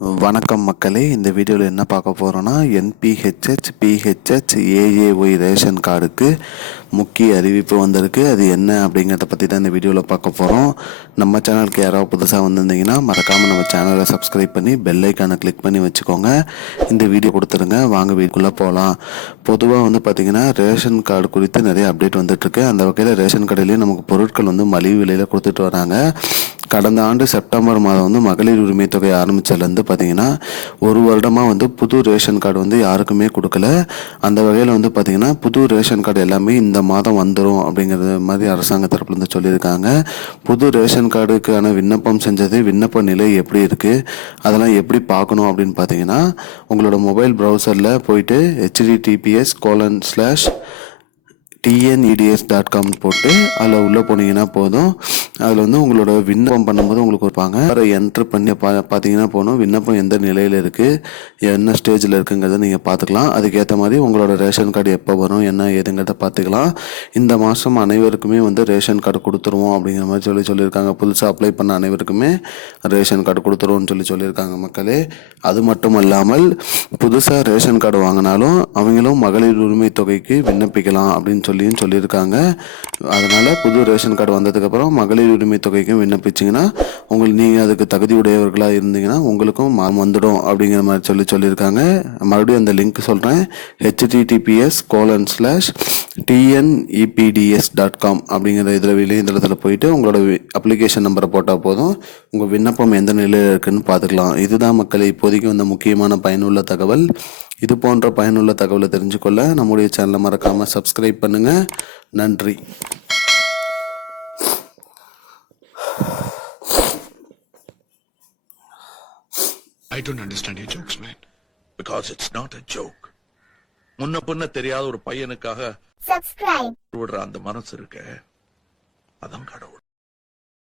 வணக்கம் மக்களே, இந்த வீடியோவில் என்ன பார்க்க போகிறோன்னா என்பிஹெச்ஹெச், பிஹெச்ஹெச், ஏஏஒய் ரேஷன் கார்டுக்கு முக்கிய அறிவிப்பு வந்திருக்கு. அது என்ன அப்படிங்கிறத பற்றி தான் இந்த வீடியோவில் பார்க்க போகிறோம். நம்ம சேனலுக்கு யாராவது புதுசாக வந்திருந்தீங்கன்னா மறக்காமல் நம்ம சேனலை சப்ஸ்கிரைப் பண்ணி பெல் ஐக்கானை கிளிக் பண்ணி வச்சுக்கோங்க. இந்த வீடியோ கொடுத்துருங்க. வாங்க வீட்டுக்குள்ளே போகலாம். பொதுவாக பார்த்திங்கன்னா ரேஷன் கார்டு குறித்து நிறைய அப்டேட் வந்துட்டுருக்கு. அந்த வகையில் ரேஷன் கடையிலேயே நமக்கு பொருட்கள் மலிவு விலையில் கொடுத்துட்டு வராங்க. கடந்த ஆண்டு செப்டம்பர் மாதம் மகளிர் உரிமை தொகை ஆரம்பித்ததுலேருந்து பார்த்தீங்கன்னா ஒரு வருடமாக புது ரேஷன் கார்டு யாருக்குமே கொடுக்கல. அந்த வகையில் பார்த்தீங்கன்னா புது ரேஷன் கார்டு எல்லாமே இந்த மாதம் வந்துடும் அப்படிங்கிறது மாதிரி அரசாங்க தரப்புலேருந்து சொல்லியிருக்காங்க. புது ரேஷன் கார்டுக்கான விண்ணப்பம் செஞ்சது, விண்ணப்ப நிலை எப்படி இருக்குது, அதெல்லாம் எப்படி பார்க்கணும் அப்படின்னு பார்த்தீங்கன்னா உங்களோட மொபைல் ப்ரௌசரில் போயிட்டு https://tneds.com போட்டு அதில் உள்ளே போனீங்கன்னா போதும். அதில் உங்களோட விண்ணப்பம் பண்ணும்போது உங்களுக்கு இருப்பாங்க. என்ட்ரு பண்ணி பார்த்தீங்கன்னா போகணும் விண்ணப்பம் எந்த நிலையில் இருக்குது, என்ன ஸ்டேஜில் இருக்குங்கிறத நீங்கள் பார்த்துக்கலாம். அதுக்கேற்ற மாதிரி உங்களோட ரேஷன் கார்டு எப்போ வரும், என்ன ஏதுங்கிறத பார்த்துக்கலாம். இந்த மாதம் அனைவருக்குமே ரேஷன் கார்டு கொடுத்துருவோம் அப்படிங்கிற மாதிரி சொல்லியிருக்காங்க. புதுசாக அப்ளை பண்ண அனைவருக்குமே ரேஷன் கார்டு கொடுத்துருவோம்னு சொல்லியிருக்காங்க மக்களே. அது மட்டும் இல்லாமல் புதுசாக ரேஷன் கார்டு வாங்கினாலும் அவங்களும் மகளிர் உரிமை தொகைக்கு விண்ணப்பிக்கலாம் அப்படின்னு சொல்லியிருக்காங்க. அதனால் புது ரேஷன் கார்டு வந்ததுக்கப்புறம் மகளிர் உரிமை தொகைக்கும் விண்ணப்பிச்சிங்கன்னா நீங்கள் அதுக்கு தகுதி உடையவர்களாக இருந்தீங்கன்னா உங்களுக்கும் வந்துடும் அப்படிங்கிற மாதிரி சொல்லியிருக்காங்க. மறுபடியும் அந்த லிங்க் சொல்கிறேன். https://tneds.com அப்படிங்கிற இதில் இணையதளத்தில் போயிட்டு உங்களோட அப்ளிகேஷன் நம்பரை போட்டால் போதும். உங்கள் விண்ணப்பம் எந்த நிலையில் இருக்குன்னு பார்த்துக்கலாம். இதுதான் மக்களை இப்போதைக்கு முக்கியமான பயனுள்ள தகவல். இது போன்ற பயனுள்ள தகவலை தெரிஞ்சுக்கொள்ள நம்முடைய சேனலை மறக்காமல் சப்ஸ்கிரைப் பண்ணுங்கள். நன்றி. I don't understand your jokes, man. Because it's not a joke. முன்ன பின்ன தெரியாத ஒரு பையனுக்காக subscribe விடுற அந்த மனசு இருக்க, அதான் கடவுள்.